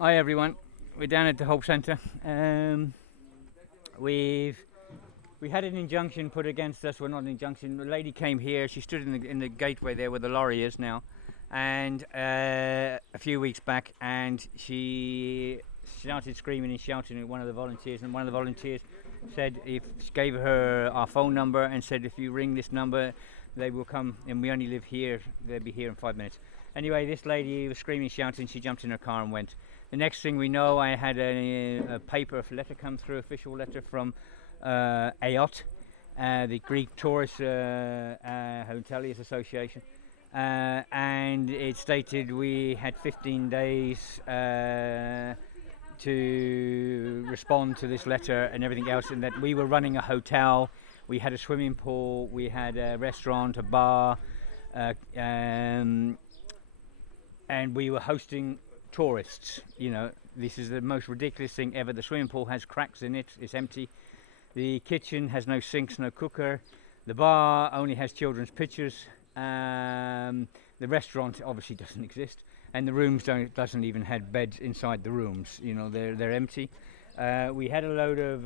Hi everyone, we're down at the Hope Centre. We had an injunction put against us. Well, not an injunction. The lady came here. She stood in the gateway there where the lorry is now, and a few weeks back, and she started screaming and shouting at one of the volunteers. And one of the volunteers said, if she gave her our phone number and said, if you ring this number, they will come. And we only live here. They'll be here in 5 minutes. Anyway, this lady was screaming, shouting. She jumped in her car and went. The next thing we know, I had a letter come through, official letter from AOT, the Greek Tourist Hoteliers Association, and it stated we had 15 days to respond to this letter and everything else, and that we were running a hotel, we had a swimming pool, we had a restaurant, a bar, and we were hosting tourists. You know, this is the most ridiculous thing ever. The swimming pool has cracks in it, it's empty. The kitchen has no sinks, no cooker. The bar only has children's pictures. The restaurant obviously doesn't exist, and the rooms doesn't even have beds inside the rooms. You know, they're empty. We had a load of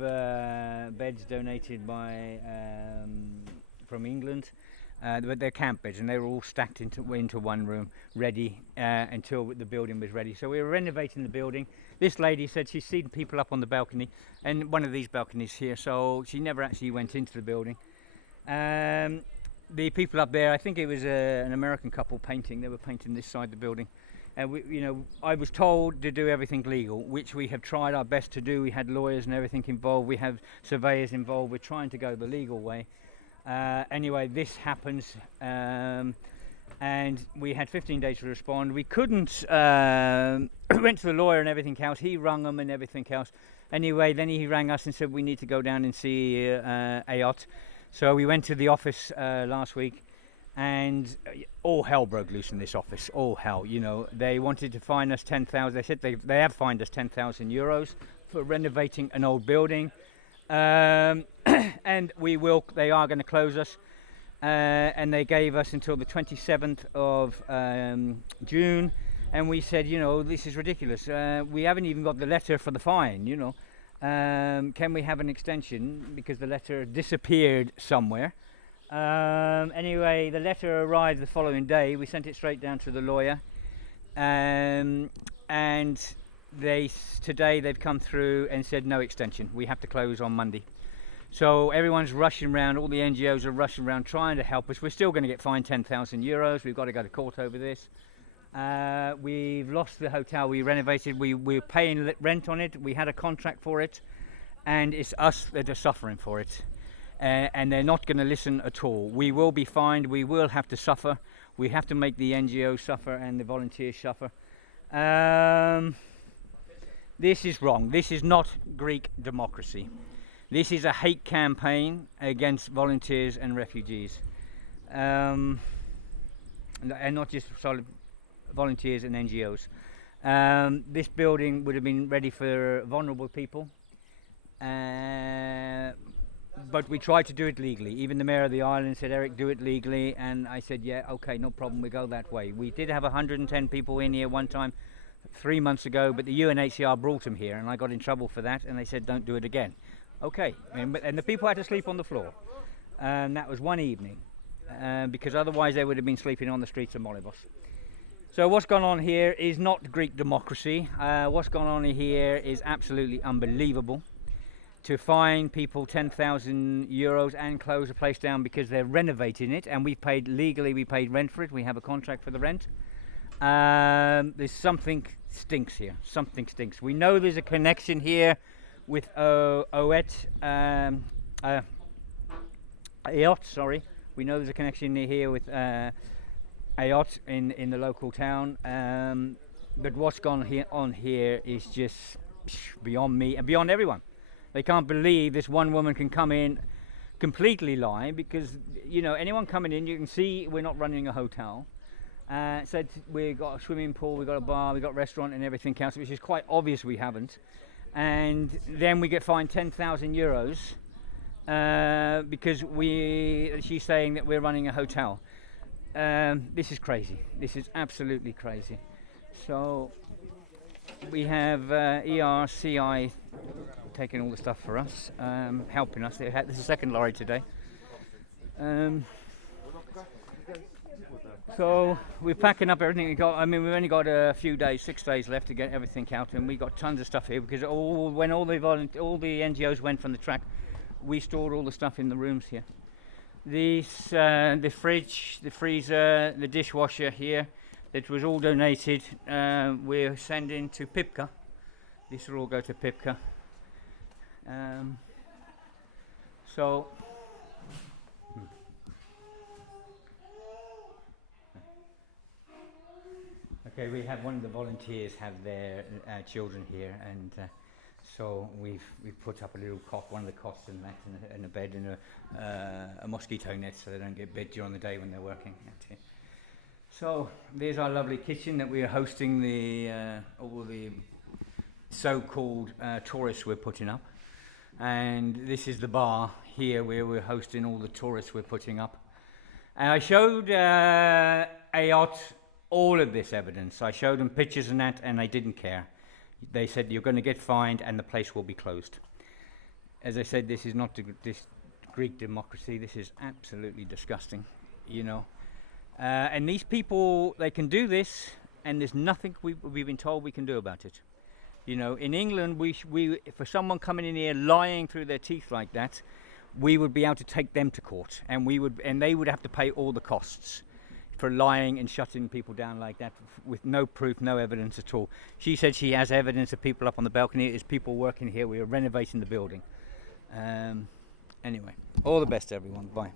beds donated by from England. But they're camp beds, and they were all stacked into one room, ready until the building was ready. So we were renovating the building. This lady said she's seen people up on the balcony, and one of these balconies here, so she never actually went into the building. The people up there, I think it was an American couple painting. They were painting this side of the building. And I was told to do everything legal, which we have tried our best to do. We had lawyers and everything involved. We have surveyors involved. We're trying to go the legal way. Anyway, this happens, and we had 15 days to respond. We couldn't, went to the lawyer and everything else. He rang them and everything else. Anyway, then he rang us and said we need to go down and see AOT. So we went to the office last week, and all hell broke loose in this office. All hell, you know. They wanted to fine us 10,000. They said they have fined us 10,000 euros for renovating an old building. And they are going to close us, and they gave us until the 27th of June, and we said, you know, this is ridiculous. We haven't even got the letter for the fine, you know. Can we have an extension, because the letter disappeared somewhere. Anyway, the letter arrived the following day. We sent it straight down to the lawyer, and today they've come through and said no extension. We have to close on Monday. So everyone's rushing around, all the NGOs are rushing around trying to help us. We're still going to get fined 10,000 euros. We've got to go to court over this. We've lost the hotel we renovated. We're paying rent on it. We had a contract for it, and it's us that are suffering for it. And they're not going to listen at all. We will be fined. We will have to suffer. We have to make the NGOs suffer and the volunteers suffer. This is wrong. This is not Greek democracy. This is a hate campaign against volunteers and refugees. And not just volunteers and NGOs. This building would have been ready for vulnerable people. But we tried to do it legally. Even the mayor of the island said, Eric, do it legally. And I said, yeah, okay, no problem, we go that way. We did have 110 people in here one time, 3 months ago, but the UNHCR brought them here, and I got in trouble for that, and they said don't do it again. Okay, and the people had to sleep on the floor, and that was one evening, because otherwise they would have been sleeping on the streets of Molybos. So what's gone on here is not Greek democracy. What's gone on here is absolutely unbelievable. To fine people 10,000 euros and close a place down because they're renovating it, and we paid rent for it. We have a contract for the rent. There's something stinks here. Something stinks. We know there's a connection here with AOT. Sorry. We know there's a connection here with AOT in the local town. But what's gone on here is just beyond me and beyond everyone. They can't believe this one woman can come in, completely lie, because, you know, anyone coming in, you can see we're not running a hotel. Said we got a swimming pool, we got a bar, we got a restaurant and everything else, which is quite obvious we haven't. And then we get fined 10,000 euros because she's saying that we're running a hotel. This is crazy. This is absolutely crazy. So we have ERCI taking all the stuff for us, helping us. This is the second lorry today. So we're packing up everything we got. I mean, we've only got a few days, 6 days left to get everything out, and we got tons of stuff here because when all the NGOs went from the track, we stored all the stuff in the rooms here. The fridge, the freezer, the dishwasher here, that was all donated. We're sending to Pipka. This will all go to Pipka. So. Okay, we have one of the volunteers have their children here, and so we've put up a little cot, one of the cots and that, and a bed and a mosquito net so they don't get bit during the day when they're working. So there's our lovely kitchen that we are hosting all the so-called tourists we're putting up, and this is the bar here where we're hosting all the tourists we're putting up. And I showed AOT all of this evidence. I showed them pictures and that, and they didn't care. They said you're going to get fined and the place will be closed. As I said, this is not this Greek democracy. This is absolutely disgusting, you know. And these people, they can do this, and there's nothing we've been told we can do about it. You know, in England, for someone coming in here lying through their teeth like that, we would be able to take them to court, and they would have to pay all the costs for lying and shutting people down like that with no proof, no evidence at all. She said she has evidence of people up on the balcony. There's people working here. We are renovating the building. Anyway, all the best, everyone. Bye.